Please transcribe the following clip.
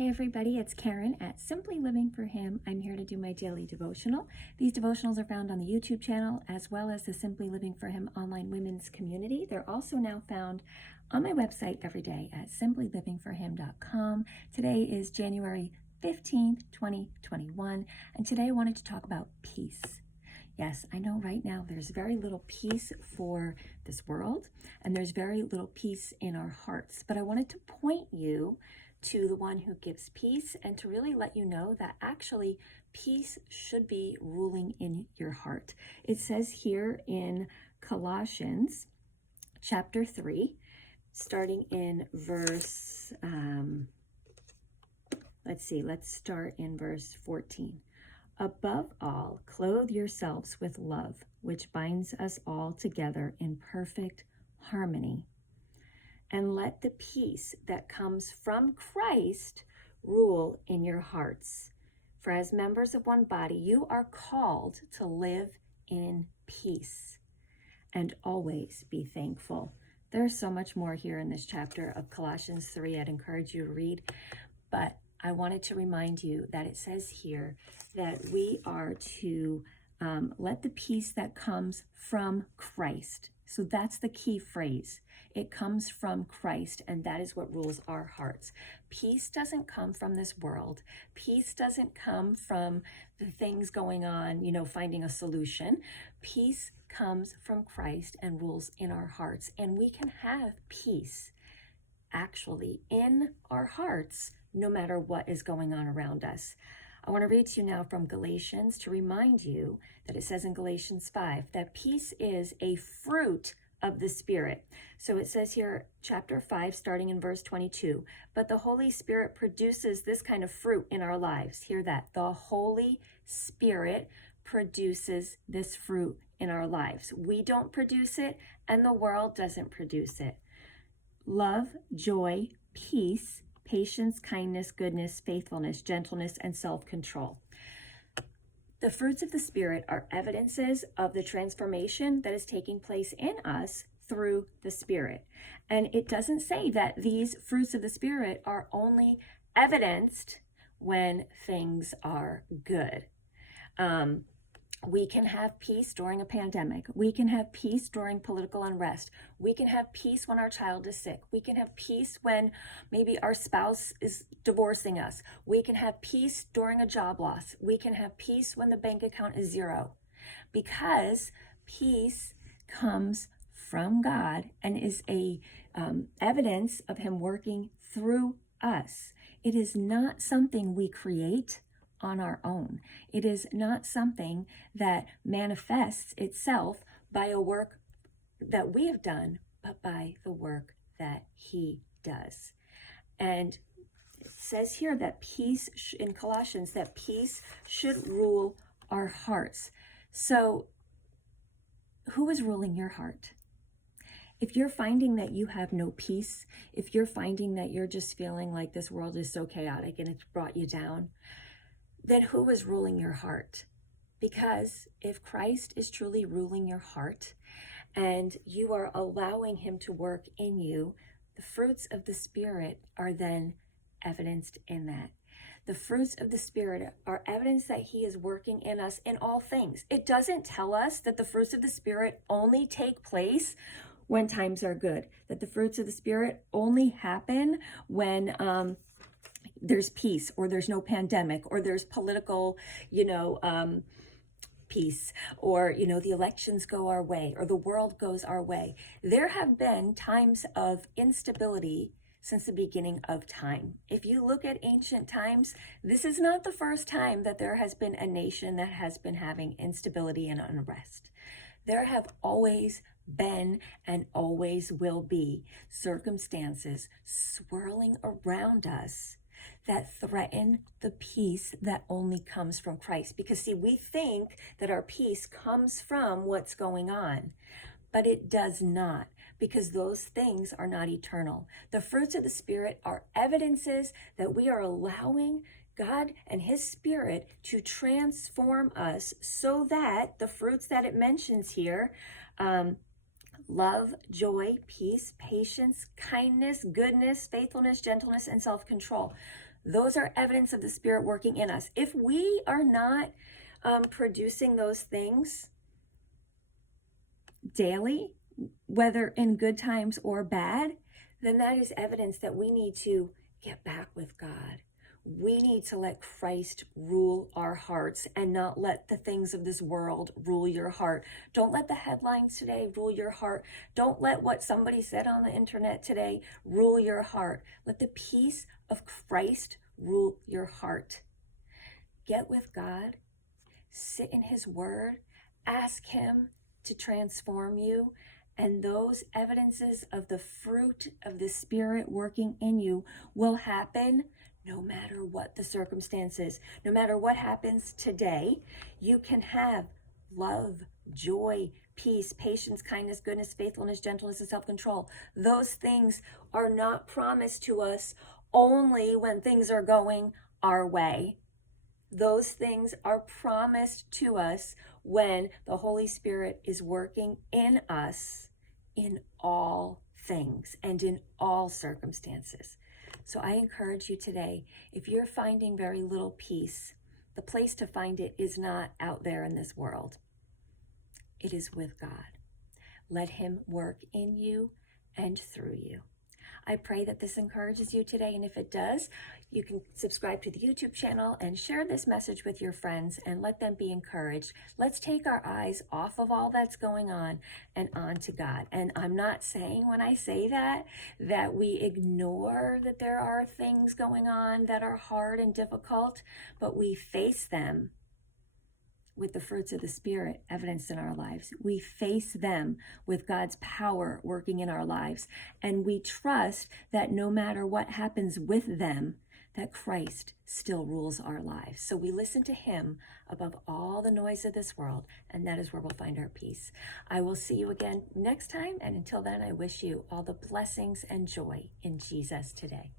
Hey everybody, it's Karen at Simply Living for Him. I'm here to do my daily devotional. These devotionals are found on the YouTube channel as well as the Simply Living for Him online women's community. They're also now found on my website every day at simplylivingforhim.com. Today is January 15th, 2021, and today I wanted to talk about peace. Yes, I know right now there's very little peace for this world, and there's very little peace in our hearts, but I wanted to point you to the one who gives peace and to really let you know that actually peace should be ruling in your heart. It says here in Colossians chapter 3, starting in verse, let's start in verse 14. Above all, clothe yourselves with love, which binds us all together in perfect harmony. And let the peace that comes from Christ rule in your hearts. For as members of one body, you are called to live in peace and always be thankful. There's so much more here in this chapter of Colossians 3. I'd encourage you to read, but I wanted to remind you that it says here that we are to let the peace that comes from Christ. So that's the key phrase. It comes from Christ, and that is what rules our hearts. Peace doesn't come from this world. Peace doesn't come from the things going on, finding a solution. Peace comes from Christ and rules in our hearts, and we can have peace actually in our hearts no matter what is going on around us. I want to read to you now from Galatians to remind you that it says in Galatians 5 that peace is a fruit of the Spirit. So it says here, chapter 5, starting in verse 22, but the Holy Spirit produces this kind of fruit in our lives. Hear that. The Holy Spirit produces this fruit in our lives. We don't produce it, and the world doesn't produce it. Love, joy, peace, patience, kindness, goodness, faithfulness, gentleness, and self-control. The fruits of the Spirit are evidences of the transformation that is taking place in us through the Spirit. And it doesn't say that these fruits of the Spirit are only evidenced when things are good. We can have peace during a pandemic. We can have peace during political unrest. We can have peace when our child is sick. We can have peace when maybe our spouse is divorcing us. We can have peace during a job loss. We can have peace when the bank account is zero, because peace comes from God and is a evidence of Him working through us. It is not something we create on our own. It is not something that manifests itself by a work that we have done, but by the work that He does. And it says here that peace, in Colossians, that peace should rule our hearts. So who is ruling your heart? If you're finding that you have no peace, if you're finding that you're just feeling like this world is so chaotic and it's brought you down, then who is ruling your heart? Because if Christ is truly ruling your heart and you are allowing Him to work in you, the fruits of the Spirit are then evidenced in that. The fruits of the Spirit are evidence that He is working in us in all things. It doesn't tell us that the fruits of the Spirit only take place when times are good, that the fruits of the Spirit only happen when there's peace, or there's no pandemic, or there's political, peace, or, the elections go our way, or the world goes our way. There have been times of instability since the beginning of time. If you look at ancient times, this is not the first time that there has been a nation that has been having instability and unrest. There have always been and always will be circumstances swirling around us that threaten the peace that only comes from Christ. Because see, we think that our peace comes from what's going on, but it does not, because those things are not eternal. The fruits of the Spirit are evidences that we are allowing God and His Spirit to transform us so that the fruits that it mentions here, love, joy, peace, patience, kindness, goodness, faithfulness, gentleness, and self-control. Those are evidence of the Spirit working in us. If we are not producing those things daily, whether in good times or bad, then that is evidence that we need to get back with God. We need to let Christ rule our hearts and not let the things of this world rule your heart. Don't let the headlines today rule your heart. Don't let what somebody said on the internet today rule your heart. Let the peace of Christ rule your heart. Get with God. Sit in his word. Ask him to transform you. And those evidences of the fruit of the Spirit working in you will happen no matter what the circumstances. No matter what happens today, you can have love, joy, peace, patience, kindness, goodness, faithfulness, gentleness, and self-control. Those things are not promised to us only when things are going our way. Those things are promised to us when the Holy Spirit is working in us in all things and in all circumstances. So I encourage you today, if you're finding very little peace, the place to find it is not out there in this world. It is with God. Let him work in you and through you. I pray that this encourages you today, and if it does, you can subscribe to the YouTube channel and share this message with your friends and let them be encouraged. Let's take our eyes off of all that's going on and on to God. And I'm not saying when I say that we ignore that there are things going on that are hard and difficult, but we face them with the fruits of the Spirit evidenced in our lives. We face them with God's power working in our lives. And we trust that no matter what happens with them, that Christ still rules our lives. So we listen to him above all the noise of this world, and that is where we'll find our peace. I will see you again next time. And until then, I wish you all the blessings and joy in Jesus today.